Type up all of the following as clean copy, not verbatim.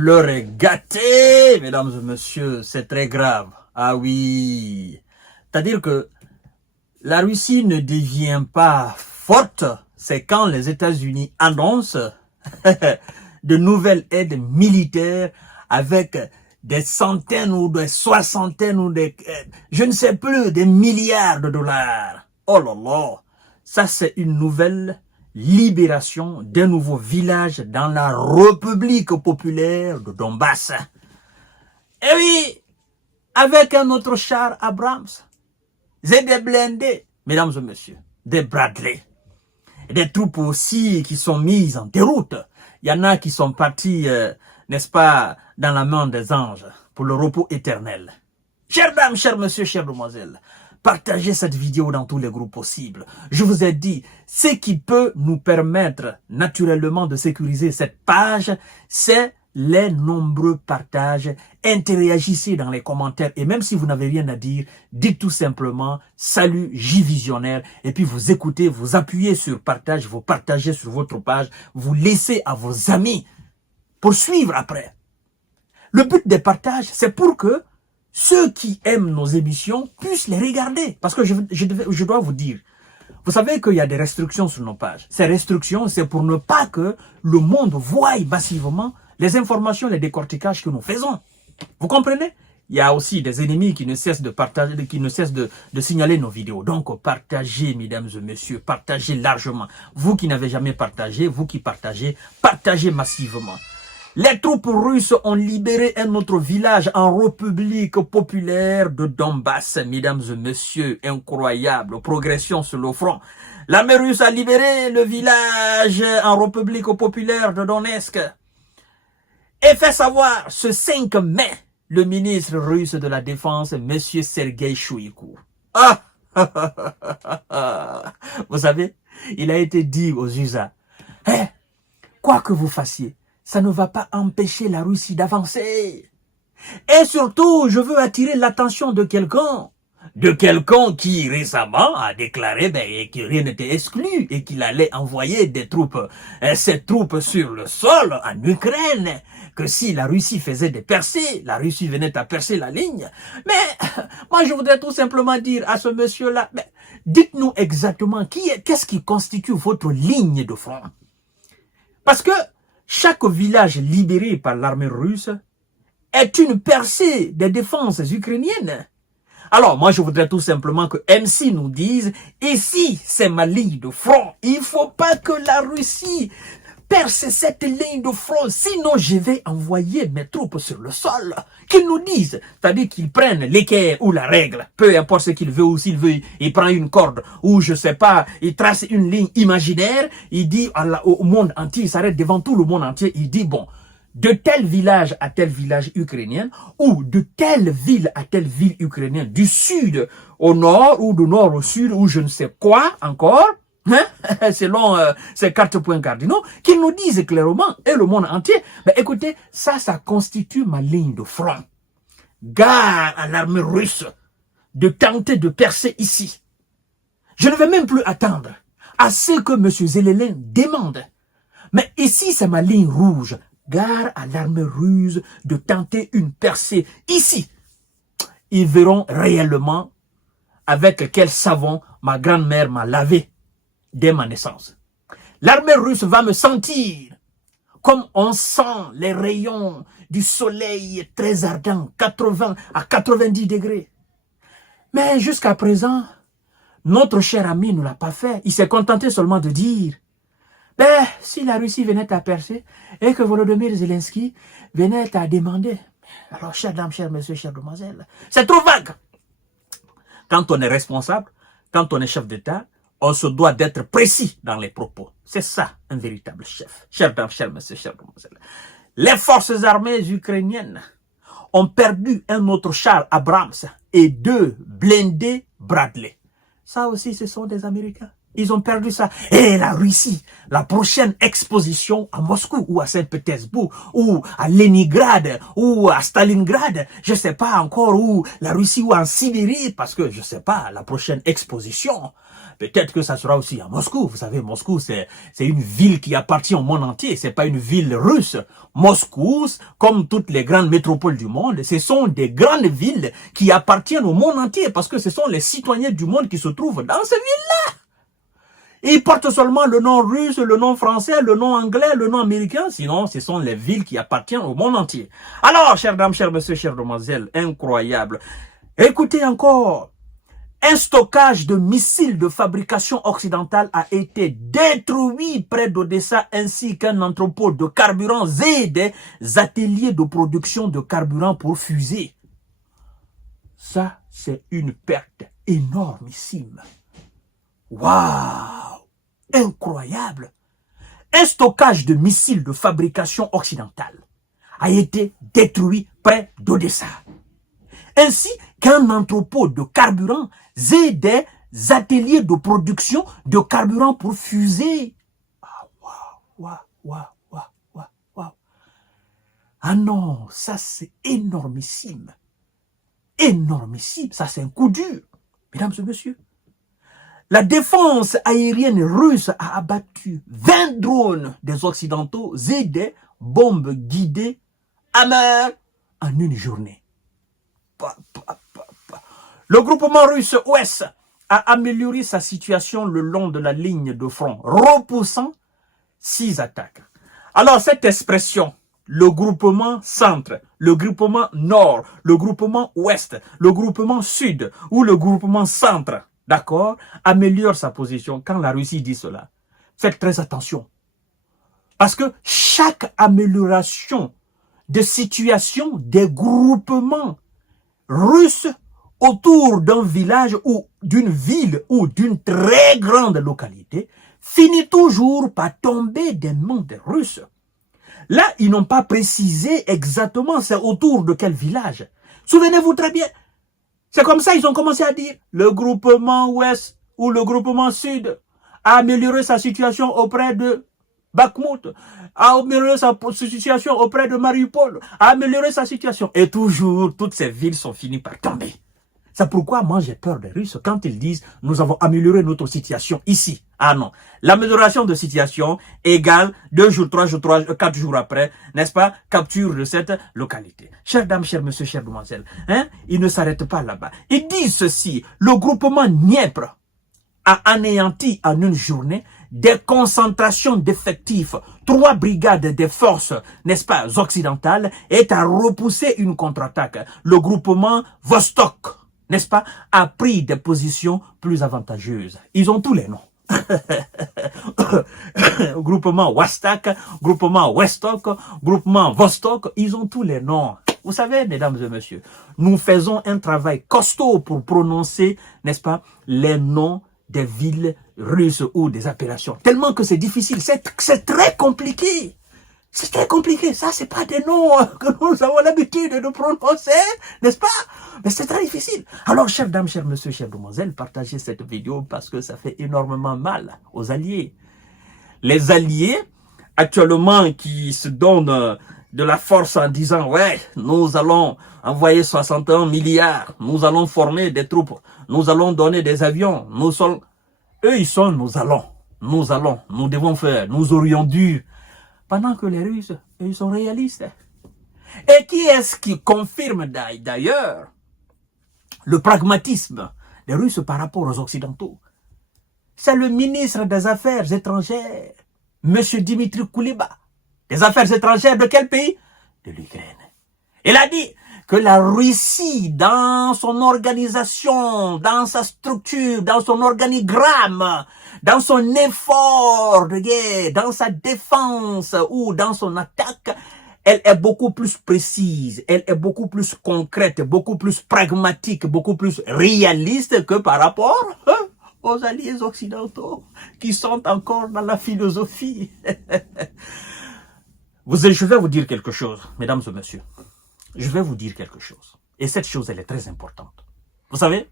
L'heure est gâtée, mesdames et messieurs, c'est très grave. Ah oui. C'est-à-dire que la Russie ne devient pas forte, c'est quand les États-Unis annoncent de nouvelles aides militaires avec des centaines ou des soixantaines ou des, je ne sais plus, des milliards de dollars. Oh là là, ça c'est une nouvelle libération d'un nouveau village dans la République populaire de Donbass. Et oui, avec un autre char Abrams, c'est des blindés, mesdames et messieurs, des Bradley, des troupes aussi qui sont mises en déroute. Il y en a qui sont partis, n'est-ce pas, dans la main des anges pour le repos éternel. Chères dames, chers messieurs, chères demoiselles, partagez cette vidéo dans tous les groupes possibles. Je vous ai dit, ce qui peut nous permettre naturellement de sécuriser cette page, c'est les nombreux partages. Interagissez dans les commentaires et même si vous n'avez rien à dire, dites tout simplement « Salut J-Visionnaire » et puis vous écoutez, vous appuyez sur « Partage », vous partagez sur votre page, vous laissez à vos amis pour suivre après. Le but des partages, c'est pour que ceux qui aiment nos émissions puissent les regarder. Parce que je dois vous dire, vous savez qu'il y a des restrictions sur nos pages. Ces restrictions, c'est pour ne pas que le monde voie massivement les informations, les décortiquages que nous faisons. Vous comprenez? Il y a aussi des ennemis qui ne cessent de partager, qui ne cessent de signaler nos vidéos. Donc, partagez, mesdames et messieurs, partagez largement. Vous qui n'avez jamais partagé, vous qui partagez, partagez massivement. Les troupes russes ont libéré un autre village en République populaire de Donbass, mesdames et messieurs, incroyable progression sur le front. L'armée russe a libéré le village en République populaire de Donetsk et fait savoir ce 5 mai le ministre russe de la Défense, M. Sergei Shoigu. Ah vous savez, il a été dit aux USA, hey, quoi que vous fassiez, ça ne va pas empêcher la Russie d'avancer. Et surtout, je veux attirer l'attention de quelqu'un qui récemment a déclaré que rien n'était exclu et qu'il allait envoyer des troupes, ces troupes sur le sol en Ukraine, que si la Russie faisait des percées, la Russie venait à percer la ligne. Mais moi, je voudrais tout simplement dire à ce monsieur-là, dites-nous exactement qu'est-ce qui constitue votre ligne de front. Parce que chaque village libéré par l'armée russe est une percée des défenses ukrainiennes. Alors, moi, je voudrais tout simplement que MC nous dise, ici, c'est ma ligne de front. Il ne faut pas que la Russie perce cette ligne de front, sinon je vais envoyer mes troupes sur le sol. Qu'ils nous disent, c'est-à-dire qu'ils prennent l'équerre ou la règle, peu importe ce qu'il veut ou s'il veut, il prend une corde ou je sais pas, il trace une ligne imaginaire, il dit au monde entier, il s'arrête devant tout le monde entier, il dit bon, de tel village à tel village ukrainien ou de telle ville à telle ville ukrainienne, du sud au nord ou du nord au sud ou je ne sais quoi encore, hein, selon ces 4 points cardinaux, qu'ils nous disent clairement, et le monde entier, écoutez, ça constitue ma ligne de front. Gare à l'armée russe de tenter de percer ici. Je ne vais même plus attendre à ce que M. Zelensky demande. Mais ici, c'est ma ligne rouge. Gare à l'armée russe de tenter une percée ici. Ils verront réellement avec quel savon ma grand-mère m'a lavé dès ma naissance. L'armée russe va me sentir comme on sent les rayons du soleil très ardent, 80 à 90 degrés. Mais jusqu'à présent, notre cher ami ne l'a pas fait. Il s'est contenté seulement de dire, si la Russie venait à percer et que Volodymyr Zelensky venait à demander, alors chères dames, chers messieurs, chères demoiselles, c'est trop vague. Quand on est responsable, quand on est chef d'État, on se doit d'être précis dans les propos. C'est ça, un véritable chef. Chers dames, chers messieurs, chères demoiselles. Les forces armées ukrainiennes ont perdu un autre char Abrams et 2 blindés Bradley. Ça aussi, ce sont des Américains. Ils ont perdu ça. Et la Russie, la prochaine exposition à Moscou ou à Saint-Pétersbourg ou à Leningrad ou à Stalingrad, je ne sais pas encore où, la Russie ou en Sibérie, parce que je ne sais pas, la prochaine exposition, peut-être que ça sera aussi à Moscou. Vous savez, Moscou, c'est une ville qui appartient au monde entier. C'est pas une ville russe. Moscou, comme toutes les grandes métropoles du monde, ce sont des grandes villes qui appartiennent au monde entier parce que ce sont les citoyens du monde qui se trouvent dans ces villes-là. Ils portent seulement le nom russe, le nom français, le nom anglais, le nom américain. Sinon, ce sont les villes qui appartiennent au monde entier. Alors, chères dames, chers messieurs, chères demoiselles, incroyable. Écoutez encore. Un stockage de missiles de fabrication occidentale a été détruit près d'Odessa ainsi qu'un entrepôt de carburant et des ateliers de production de carburant pour fusées. Ça, c'est une perte énormissime. Waouh! Incroyable! Un stockage de missiles de fabrication occidentale a été détruit près d'Odessa. Ainsi qu'un entrepôt de carburant et des ateliers de production de carburant pour fusées. Ah, waouh, waouh, waouh, waouh, waouh. Ah non, ça c'est énormissime. Énormissime, ça c'est un coup dur. Mesdames et messieurs, la défense aérienne russe a abattu 20 drones des Occidentaux et des bombes guidées Hammer en une journée. Le groupement russe OS a amélioré sa situation le long de la ligne de front, repoussant 6 attaques. Alors cette expression, le groupement centre, le groupement nord, le groupement ouest, le groupement sud ou le groupement centre, d'accord, améliore sa position. Quand la Russie dit cela, faites très attention. Parce que chaque amélioration de situation des groupements russes autour d'un village ou d'une ville ou d'une très grande localité finit toujours par tomber des mains des Russes. Là, ils n'ont pas précisé exactement c'est autour de quel village. Souvenez-vous très bien. C'est comme ça ils ont commencé à dire le groupement ouest ou le groupement sud a amélioré sa situation auprès de Bakhmut, a amélioré sa situation auprès de Mariupol, a amélioré sa situation. Et toujours, toutes ces villes sont finies par tomber. C'est pourquoi moi j'ai peur des Russes quand ils disent nous avons amélioré notre situation ici. Ah non, l'amélioration de situation égale 2 jours, 3 jours, 4 jours après, n'est-ce pas, capture de cette localité. Chères dames, chers messieurs, chères demoiselles, ils ne s'arrêtent pas là-bas. Ils disent ceci, le groupement Dniepr a anéanti en une journée des concentrations d'effectifs, 3 brigades des forces, n'est-ce pas, occidentales, et a repoussé une contre-attaque. Le groupement Vostok, n'est-ce pas, a pris des positions plus avantageuses. Ils ont tous les noms. Groupement Wastak, groupement Westok, groupement Vostok, ils ont tous les noms. Vous savez, mesdames et messieurs, nous faisons un travail costaud pour prononcer, n'est-ce pas, les noms des villes russes ou des appellations. Tellement que c'est difficile, c'est très compliqué. C'est très compliqué. Ça, c'est pas des noms que nous avons l'habitude de prononcer, n'est-ce pas? Mais c'est très difficile. Alors, chères dames, chers messieurs, chères demoiselles, partagez cette vidéo parce que ça fait énormément mal aux alliés. Les alliés, actuellement, qui se donnent de la force en disant, ouais, nous allons envoyer 61 milliards, nous allons former des troupes, nous allons donner des avions, eux, ils sont, nous allons, nous devons faire, nous aurions dû. Pendant que les Russes, ils sont réalistes. Et qui est-ce qui confirme d'ailleurs le pragmatisme des Russes par rapport aux Occidentaux? C'est le ministre des Affaires étrangères, M. Dimitri Kuleba. Des Affaires étrangères de quel pays? De l'Ukraine. Il a dit que la Russie, dans son organisation, dans sa structure, dans son organigramme, dans son effort de guerre, dans sa défense ou dans son attaque, elle est beaucoup plus précise, elle est beaucoup plus concrète, beaucoup plus pragmatique, beaucoup plus réaliste que par rapport aux alliés occidentaux qui sont encore dans la philosophie. Je vais vous dire quelque chose, mesdames et messieurs. Je vais vous dire quelque chose. Et cette chose, elle est très importante. Vous savez,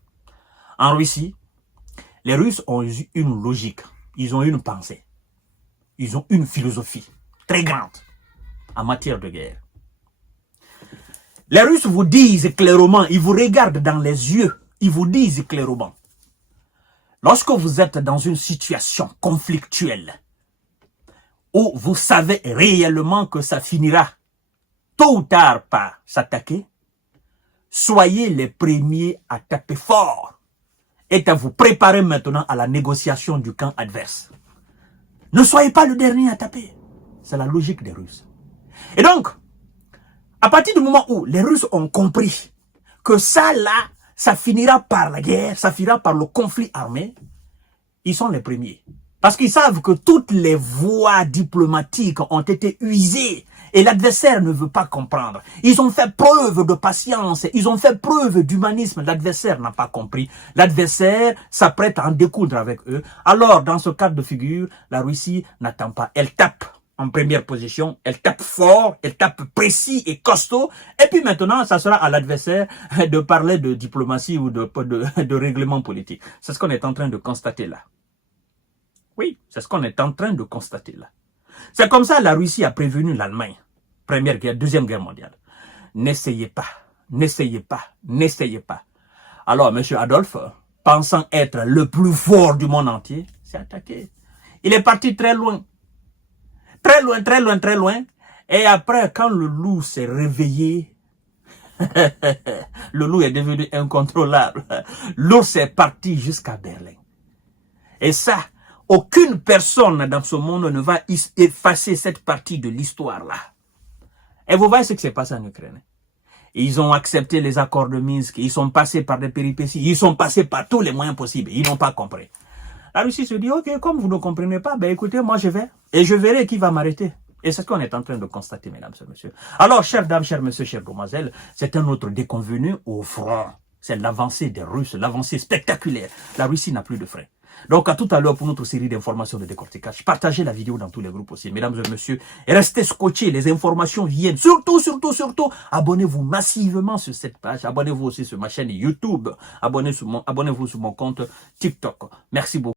en Russie, les Russes ont eu une logique. Ils ont une pensée. Ils ont une philosophie très grande en matière de guerre. Les Russes vous disent clairement, ils vous regardent dans les yeux, ils vous disent clairement, lorsque vous êtes dans une situation conflictuelle, où vous savez réellement que ça finira tôt ou tard par s'attaquer, soyez les premiers à taper fort et à vous préparer maintenant à la négociation du camp adverse. Ne soyez pas le dernier à taper. C'est la logique des Russes. Et donc, à partir du moment où les Russes ont compris que ça là, ça finira par la guerre, ça finira par le conflit armé, ils sont les premiers. Parce qu'ils savent que toutes les voies diplomatiques ont été usées et l'adversaire ne veut pas comprendre. Ils ont fait preuve de patience, ils ont fait preuve d'humanisme. L'adversaire n'a pas compris. L'adversaire s'apprête à en découdre avec eux. Alors, dans ce cadre de figure, la Russie n'attend pas. Elle tape en première position, elle tape fort, elle tape précis et costaud. Et puis maintenant, ça sera à l'adversaire de parler de diplomatie ou de règlement politique. C'est ce qu'on est en train de constater là. Oui, c'est ce qu'on est en train de constater là. C'est comme ça que la Russie a prévenu l'Allemagne. Première guerre, deuxième guerre mondiale. N'essayez pas, n'essayez pas, n'essayez pas. Alors, M. Adolphe, pensant être le plus fort du monde entier, s'est attaqué. Il est parti très loin. Très loin, très loin, très loin. Et après, quand le loup s'est réveillé, le loup est devenu incontrôlable. L'ours est parti jusqu'à Berlin. Et ça, aucune personne dans ce monde ne va effacer cette partie de l'histoire-là. Et vous voyez ce qui s'est passé en Ukraine. Ils ont accepté les accords de Minsk, ils sont passés par des péripéties, ils sont passés par tous les moyens possibles, ils n'ont pas compris. La Russie se dit, ok, comme vous ne comprenez pas, ben écoutez, moi je vais, et je verrai qui va m'arrêter. Et c'est ce qu'on est en train de constater, mesdames et messieurs. Alors, chères dames, chers messieurs, chères demoiselles, c'est un autre déconvenu au front. C'est l'avancée des Russes, l'avancée spectaculaire. La Russie n'a plus de frein. Donc, à tout à l'heure pour notre série d'informations de décortiquage. Partagez la vidéo dans tous les groupes aussi, mesdames et messieurs. Et restez scotchés, les informations viennent. Surtout, abonnez-vous massivement sur cette page. Abonnez-vous aussi sur ma chaîne YouTube. Abonnez-vous sur mon compte TikTok. Merci beaucoup.